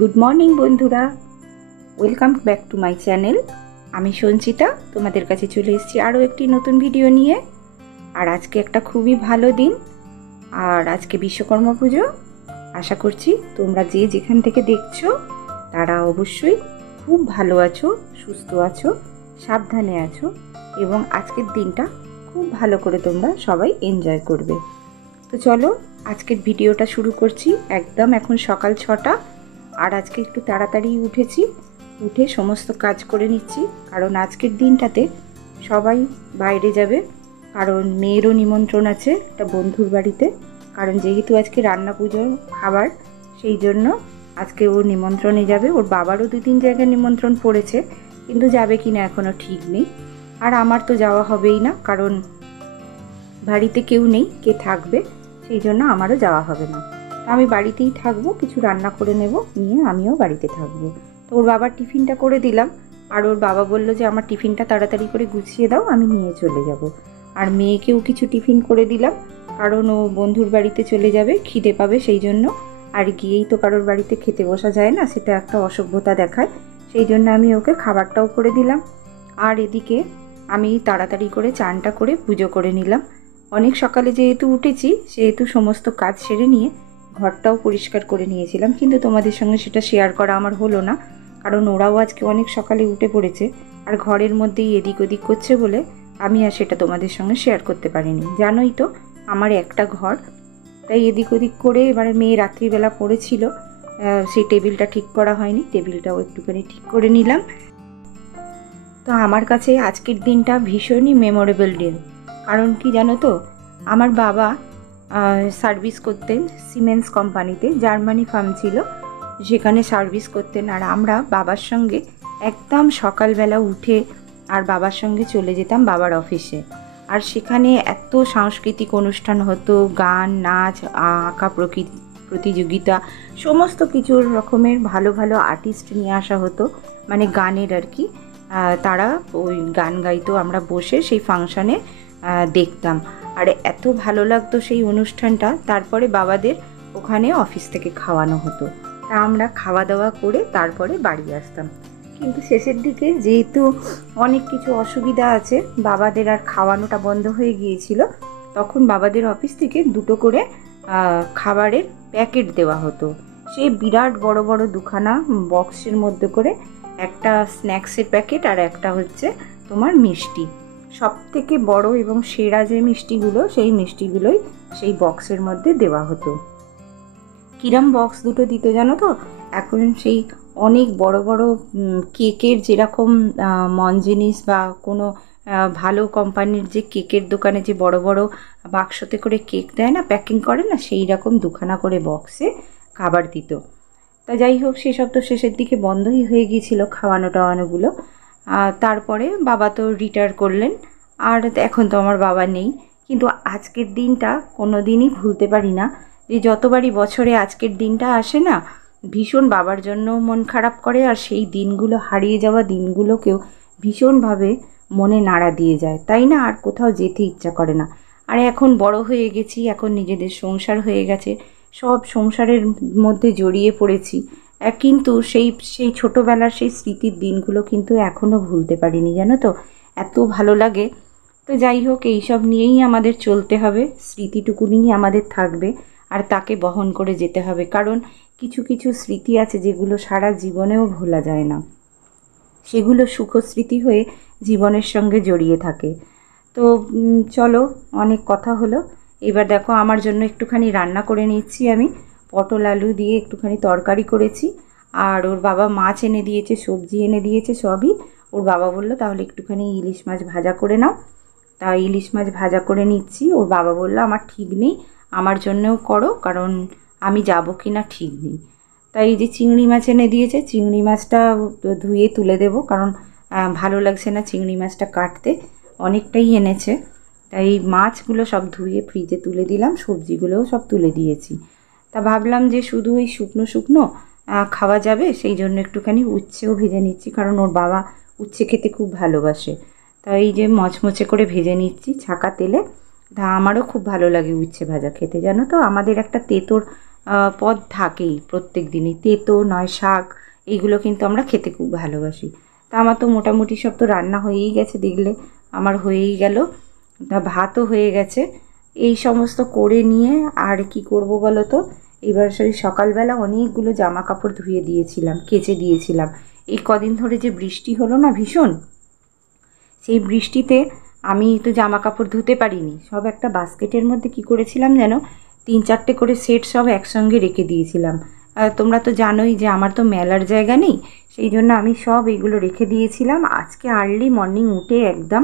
Good morning বন্ধুরা, welcome back to my channel. আমি সঞ্চিতা তোমাদের কাছে চলে এসেছি আরও একটি নতুন ভিডিও নিয়ে। আর আজকে একটা খুবই ভালো দিন, আর আজকে বিশ্বকর্মা পুজো। আশা করছি তোমরা যে যেখান থেকে দেখছো তারা অবশ্যই খুব ভালো আছো, সুস্থ আছো, সাবধানে আছো এবং আজকের দিনটা খুব ভালো করে তোমরা সবাই এনজয় করবে। তো চলো আজকের ভিডিওটা শুরু করছি। একদম এখন সকাল 6টা, আর আজকে একটু তাড়াতাড়ি উঠেছি, উঠে সমস্ত কাজ করে নিচ্ছি, কারণ আজকের দিনটাতে সবাই বাইরে যাবে। কারণ মেয়েরও নিমন্ত্রণ আছে একটা বন্ধুর বাড়িতে, কারণ যেহেতু আজকে রান্না পুজোর খাবার, সেই জন্য আজকে ওর নিমন্ত্রণে যাবে। ওর বাবারও 2-3 জায়গায় নিমন্ত্রণ পড়েছে, কিন্তু যাবে কি না এখনও ঠিক নেই। আর আমার তো যাওয়া হবেই না, কারণ বাড়িতে কেউ নেই, কে থাকবে, সেই জন্য আমারও যাওয়া হবে না। আমি বাড়িতেই থাকবো, কিছু রান্না করে নেব, নিয়ে আমিও বাড়িতে থাকবো। তো ওর বাবার টিফিনটা করে দিলাম, আর ওর বাবা বললো যে আমার টিফিনটা তাড়াতাড়ি করে গুছিয়ে দাও, আমি নিয়ে চলে যাব। আর মেয়েকেও কিছু টিফিন করে দিলাম, কারণ ও বন্ধুর বাড়িতে চলে যাবে, খিদে পাবে সেই জন্য। আর গিয়েই তো কারোর বাড়িতে খেতে বসা যায় না, সেটা একটা অসভ্যতা দেখায়, সেই জন্য আমি ওকে খাবারটাও করে দিলাম। আর এদিকে আমি তাড়াতাড়ি করে চানটা করে পুজো করে নিলাম। অনেক সকালে যেহেতু উঠেছি, সেহেতু সমস্ত কাজ সেরে নিয়ে ঘরটাও পরিষ্কার করে নিয়েছিলাম, কিন্তু তোমাদের সঙ্গে সেটা শেয়ার করা আমার হলো না, কারণ ওরাও আজকে অনেক সকালে উঠে পড়েছে, আর ঘরের মধ্যেই এদিক ওদিক করছে বলে আমি আর সেটা তোমাদের সঙ্গে শেয়ার করতে পারিনি। জানোই তো আমার একটা ঘর, তাই এদিক ওদিক করে এবারে মেয়ে রাত্রিবেলা পড়েছিল, সেই টেবিলটা ঠিক করা হয়নি, টেবিলটাও একটুখানি ঠিক করে নিলাম। তো আমার কাছে আজকের দিনটা ভীষণই মেমোরেবল দিন। কারণ কি জানো তো, আমার বাবা সার্ভিস করতেন সিমেন্স কোম্পানিতে, জার্মানি ফার্ম ছিল, সেখানে সার্ভিস করতেন। আর আমরা বাবার সঙ্গে একদম সকালবেলা উঠে আর বাবার সঙ্গে চলে যেতাম বাবার অফিসে। আর সেখানে এত সাংস্কৃতিক অনুষ্ঠান হতো, গান, নাচ, আঁকা প্রতিযোগিতা, সমস্ত কিছুর রকমের ভালো ভালো আর্টিস্ট নিয়ে আসা হতো, মানে গানের আর কি। তারা ওই গান গাইতো, আমরা বসে সেই ফাংশানে দেখতাম। আর এত ভালো লাগতো সেই অনুষ্ঠানটা। তারপরে বাবাদের ওখানে অফিস থেকে খাওয়ানো হতো, তা আমরা খাওয়া দাওয়া করে তারপরে বাড়ি আসতাম। কিন্তু শেষের দিকে যেহেতু অনেক কিছু অসুবিধা আছে, বাবাদের আর খাওয়ানোটা বন্ধ হয়ে গিয়েছিল, তখন বাবাদের অফিস থেকে 2টো করে খাবারের প্যাকেট দেওয়া হতো। সেই বিরাট বড় বড় 2খানা বক্সের মধ্যে করে, একটা স্ন্যাক্সের প্যাকেট আর একটা হচ্ছে তোমার মিষ্টি। সব থেকে বড় এবং সেরা যে মিষ্টিগুলো, সেই মিষ্টিগুলোই সেই বক্সের মধ্যে দেওয়া হতো। কিরম বক্স দুটো দিত জানো তো, এখন সেই অনেক বড় বড় কেকের যেরকম মনজিনিস বা কোনো ভালো কোম্পানির যে কেকের দোকানে যে বড় বড় বাক্সতে করে কেক দেয় না, প্যাকিং করে না, সেই রকম 2খানা করে বক্সে খাবার দিত। তা যাই হোক, সেসব তো শেষের দিকে বন্ধই হয়ে গিয়েছিল খাওয়ানো টাওয়ানোগুলো। তারপরে বাবা তো রিটায়ার করলেন, আর এখন তো আমার বাবা নেই। কিন্তু আজকের দিনটা কোনো দিনই ভুলতে পারি না, যে যতবারই বছরে আজকের দিনটা আসে না, ভীষণ বাবার জন্য মন খারাপ করে, আর সেই দিনগুলো, হারিয়ে যাওয়া দিনগুলোকেও ভীষণভাবে মনে নাড়া দিয়ে যায়, তাই না? আর কোথাও যেতে ইচ্ছা করে না। আর এখন বড় হয়ে গেছি, এখন নিজেদের সংসার হয়ে গেছে, সব সংসারের মধ্যে জড়িয়ে পড়েছি, কিন্তু সেই ছোটোবেলার সেই স্মৃতির দিনগুলো কিন্তু এখনও ভুলতে পারিনি, জানো তো, এত ভালো লাগে। তো যাই হোক, এইসব নিয়েই আমাদের চলতে হবে, স্মৃতিটুকুনিই আমাদের থাকবে, আর তাকে বহন করে যেতে হবে। কারণ কিছু কিছু স্মৃতি আছে যেগুলো সারা জীবনেও ভোলা যায় না, সেগুলো সুখস্মৃতি হয়ে জীবনের সঙ্গে জড়িয়ে থাকে। তো চলো, অনেক কথা হলো, এবার দেখো আমার জন্য একটুখানি রান্না করে নিচ্ছি। আমি পটল আলু দিয়ে একটুখানি তরকারি করেছি, আর ওর বাবা মাছ এনে দিয়েছে, সবজি এনে দিয়েছে সবই। ওর বাবা বললো তাহলে একটুখানি ইলিশ মাছ ভাজা করে নাও, তাই ইলিশ মাছ ভাজা করে নিচ্ছি। ওর বাবা বললো আমার ঠিক নেই, আমার জন্যও করো, কারণ আমি যাবো কি না ঠিক নেই। তাই এই যে চিংড়ি মাছ এনে দিয়েছে, চিংড়ি মাছটা ধুয়ে তুলে দেবো, কারণ ভালো লাগছে না চিংড়ি মাছটা কাটতে, অনেকটাই এনেছে। তাই মাছগুলো সব ধুয়ে ফ্রিজে তুলে দিলাম, সবজিগুলোও সব তুলে দিয়েছি। তা ভাবলাম যে শুধু ওই শুকনো শুকনো খাওয়া যাবে, সেই জন্য একটুখানি উচ্ছেও ভেজে নিচ্ছি, কারণ ওর বাবা উচ্ছে খেতে খুব ভালোবাসে। তাই এই যে মচমচে করে ভেজে নিচ্ছি ছাকা তেলে। তা আমারও খুব ভালো লাগে উচ্ছে ভাজা খেতে, জানো তো। আমাদের একটা তেঁতোর পদ থাকেই প্রত্যেক দিনই, তেতো নয় শাক, এইগুলো কিন্তু আমরা খেতে খুব ভালোবাসি। তা আমার তো মোটামুটি সব তো রান্না হয়েই গেছে, দেখলে আমার হয়েই গেল, তা ভাতও হয়ে গেছে। এই সমস্ত করে নিয়ে আর কি করব বলো তো, এবার সেই সকালবেলা অনেকগুলো জামা কাপড় ধুয়ে দিয়েছিলাম, কেচে দিয়েছিলাম। এই কদিন ধরে যে বৃষ্টি হলো না ভীষণ, সেই বৃষ্টিতে আমি তো জামা কাপড় ধুতে পারিনি, সব একটা বাস্কেটের মধ্যে কি করেছিলাম যেন 3-4টে করে সেট সব একসঙ্গে রেখে দিয়েছিলাম। তোমরা তো জানোই যে আমার তো মেলার জায়গা নেই, সেই জন্য আমি সব এগুলো রেখে দিয়েছিলাম। আজকে আর্লি মর্নিং উঠে একদম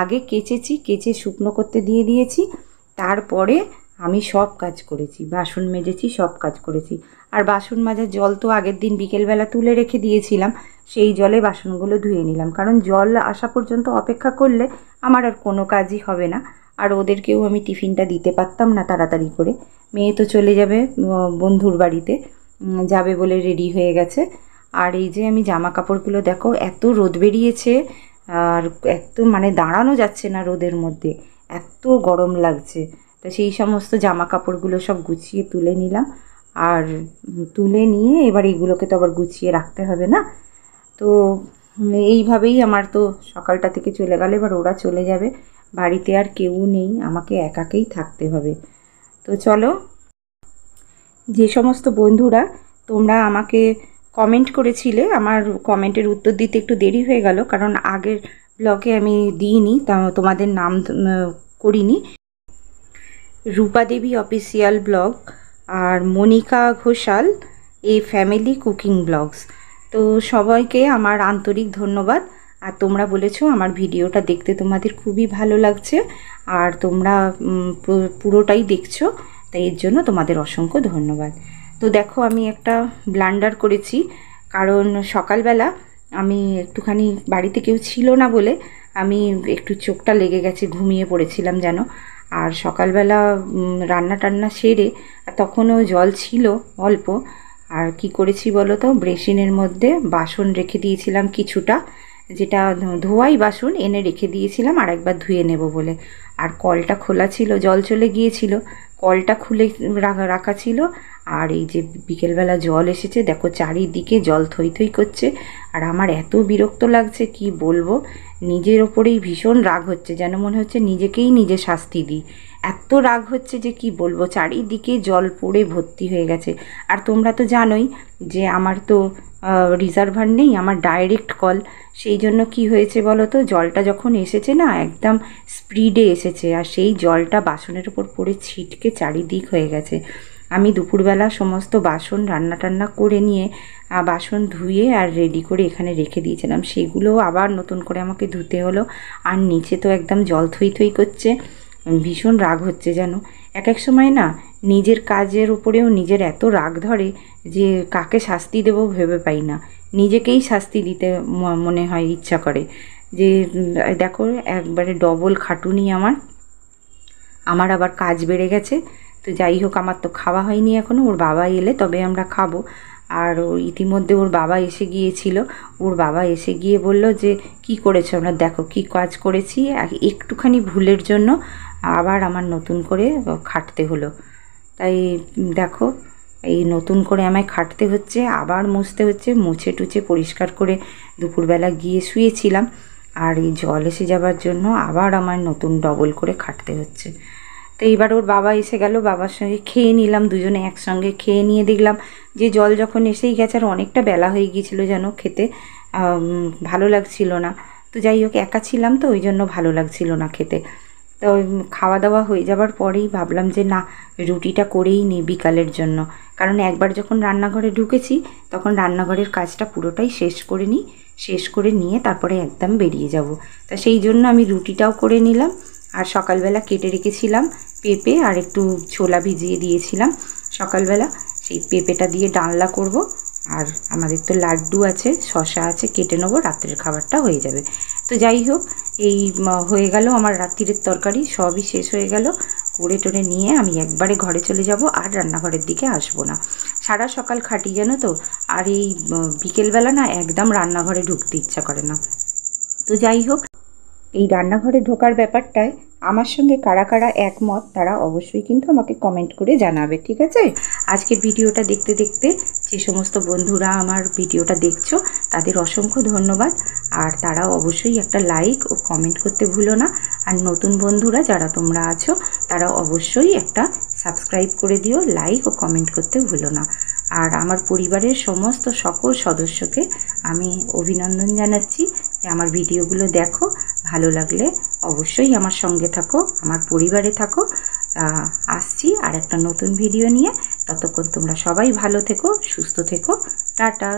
আগে কেচেছি, কেচে শুকনো করতে দিয়ে দিয়েছি, তারপরে আমি সব কাজ করেছি, বাসন মেজেছি, সব কাজ করেছি। আর বাসন মাজার জল তো আগের দিন বিকেলবেলা তুলে রেখে দিয়েছিলাম, সেই জলে বাসনগুলো ধুয়ে নিলাম, কারণ জল আসা পর্যন্ত অপেক্ষা করলে আমার আর কোনো কাজই হবে না। আর ওদেরকেও আমি টিফিনটা দিতে পারতাম না তাড়াতাড়ি করে, মেয়ে তো চলে যাবে বন্ধুর বাড়িতে, যাবে বলে রেডি হয়ে গেছে। আর এই যে আমি জামা কাপড়গুলো দেখো, এত রোদ বেরিয়েছে, আর এত মানে দাঁড়ানো যাচ্ছে না রোদের মধ্যে, এত গরম লাগছে। তো সেই সমস্ত জামা কাপড়গুলো সব গুছিয়ে তুলে নিলাম, আর তুলে নিয়ে এবার এগুলোকে তো আবার গুছিয়ে রাখতে হবে না। তো এইভাবেই আমার তো সকালটা থেকে চলে গেল। এবার ওরা চলে যাবে, বাড়িতে আর কেউ নেই, আমাকে একাকেই থাকতে হবে। তো চলো, যে সমস্ত বন্ধুরা তোমরা আমাকে কমেন্ট করেছিলে, আমার কমেন্টের উত্তর দিতে একটু দেরি হয়ে গেল, কারণ আগের ব্লগে আমি দিইনি, তা তোমাদের নাম করিনি। রূপা দেবী অফিসিয়াল ব্লগ আর মনিকা ঘোষাল এই ফ্যামিলি কুকিং ব্লগস, তো সবাইকে আমার আন্তরিক ধন্যবাদ। আর তোমরা বলেছো আমার ভিডিওটা দেখতে তোমাদের খুবই ভালো লাগছে, আর তোমরা পুরোটাই দেখছো, তাই এর জন্য তোমাদের অসংখ্য ধন্যবাদ। তো দেখো, আমি একটা ব্লান্ডার করেছি, কারণ সকালবেলা আমি একটুখানি বাড়িতে কেউ ছিল না বলে আমি একটু চোখটা লেগে গেছে, ঘুমিয়ে পড়েছিলাম যেন। আর সকালবেলা রান্না টান্না সেরে তখনও জল ছিল অল্প, আর কি করেছি বলো তো, বেসিনের মধ্যে বাসন রেখে দিয়েছিলাম কিছুটা, যেটা ধোয়াই বাসন এনে রেখে দিয়েছিলাম আর একবার ধুয়ে নেব বলে। আর কলটা খোলা ছিল, জল চলে গিয়েছিল, কলটা খুলে রাখা ছিল। আর এই যে বিকেলবেলা জল এসেছে, দেখো চারিদিকে জল থই থই করছে, আর আমার এত বিরক্ত লাগছে কি বলবো, নিজের ওপরেই ভীষণ রাগ হচ্ছে, যেন মনে হচ্ছে নিজেকেই নিজে শাস্তি দিই। এত রাগ হচ্ছে যে কি বলবো, চারিদিকে জল পড়ে ভর্তি হয়ে গেছে। আর তোমরা তো জানোই যে আমার তো রিজার্ভার নেই, আমার ডাইরেক্ট কল, সেই জন্য কি হয়েছে বলো তো, জলটা যখন এসেছে না একদম স্পিডে এসেছে, আর সেই জলটা বাসনের উপর পড়ে ছিটকে চারিদিক হয়ে গেছে। আমি দুপুরবেলা সমস্ত বাসন রান্না টান্না করে নিয়ে বাসন ধুয়ে আর রেডি করে এখানে রেখে দিয়েছিলাম, সেগুলো আবার নতুন করে আমাকে ধুতে হলো। আর নিচে তো একদম জল থই থই করছে, ভীষণ রাগ হচ্ছে যেন। এক এক সময় না নিজের কাজের উপরেও নিজের এত রাগ ধরে যে কাকে শাস্তি দেবো ভেবে পাই না, নিজেকেই শাস্তি দিতে মনে হয় ইচ্ছা করে। যে দেখো একবারে ডবল খাটুনি আমার, আমার আবার কাজ বেড়ে গেছে। তো যাই হোক, আমার তো খাওয়া হয়নি এখনও, ওর বাবা এলে তবে আমরা খাবো। আর ইতিমধ্যে ওর বাবা এসে গিয়েছিল, ওর বাবা এসে গিয়ে বলল যে কি করেছো, আমরা দেখো কি কাজ করেছি, একটুখানি ভুলের জন্য আবার আমার নতুন করে খাটতে হলো। তাই দেখো, এই নতুন করে আমায় খাটতে হচ্ছে, আবার মুছতে হচ্ছে, মুছে টুছে পরিষ্কার করে দুপুরবেলা গিয়ে শুয়েছিলাম, আর এই জল এসে যাবার জন্য আবার আমার নতুন ডবল করে খাটতে হচ্ছে। তো এইবার ওর বাবা এসে গেল, বাবার সঙ্গে খেয়ে নিলাম, দুজনে একসঙ্গে খেয়ে নিয়ে দেখলাম যে জল যখন এসেই গেছে, আর অনেকটা বেলা হয়ে গিয়েছিলো যেন, খেতে ভালো লাগছিল না। তো যাই হোক, একা ছিলাম তো ওই জন্য ভালো লাগছিল না খেতে। তো খাওয়া দাওয়া হয়ে যাবার পরেই ভাবলাম যে না, রুটিটা করেই নিই বিকালের জন্য, কারণ একবার যখন রান্নাঘরে ঢুকেছি তখন রান্নাঘরের কাজটা পুরোটাই শেষ করে নিই, শেষ করে নিয়ে তারপরে একদম বেরিয়ে যাব। তা সেই জন্য আমি রুটিটাও করে নিলাম, আর সকালবেলা কেটে রেখেছিলাম পেঁপে আর একটু ছোলা ভিজিয়ে দিয়েছিলাম সকালবেলা, সেই পেঁপেটা দিয়ে ডালনা করব। আর আমাদের তো লাড্ডু আছে, শশা আছে, কেটে নেবো, রাত্রের খাবারটা হয়ে যাবে। তো যাই হোক, এই হয়ে গেল আমার রাত্রিরের তরকারি, সবই শেষ হয়ে গেল। করে টোরে নিয়ে আমি একবারে ঘরে চলে যাব, আর রান্নাঘরের দিকে আসবো না। সারা সকাল খাটি জানো তো, আর এই বিকেলবেলা না একদম রান্নাঘরে ঢুকতে ইচ্ছা করে না। তো যাই হোক, এই রান্নাঘরে ঢোকার ব্যাপারটায় আমার সঙ্গে কারা কারা একমত তারা অবশ্যই কিন্তু আমাকে কমেন্ট করে জানাবে, ঠিক আছে? আজকের ভিডিওটা দেখতে দেখতে যে সমস্ত বন্ধুরা আমার ভিডিওটা দেখছো তাদের অসংখ্য ধন্যবাদ। আর তারাও অবশ্যই একটা লাইক ও কমেন্ট করতে ভুলো না। আর নতুন বন্ধুরা যারা তোমরা আছো তারা অবশ্যই একটা সাবস্ক্রাইব করে দিও, লাইক ও কমেন্ট করতে ভুলো না। আর আমার পরিবারের সমস্ত সকল সদস্যকে আমি অভিনন্দন জানাচ্ছি যে আমার ভিডিওগুলো দেখো, ভালো লাগলে অবশ্যই আমার সঙ্গে থাকো, আমার পরিবারে থাকো। আসছি আর একটা নতুন ভিডিও নিয়ে। ততক্ষণ তোমরা সবাই ভালো থেকো, সুস্থ থেকো। টাটা।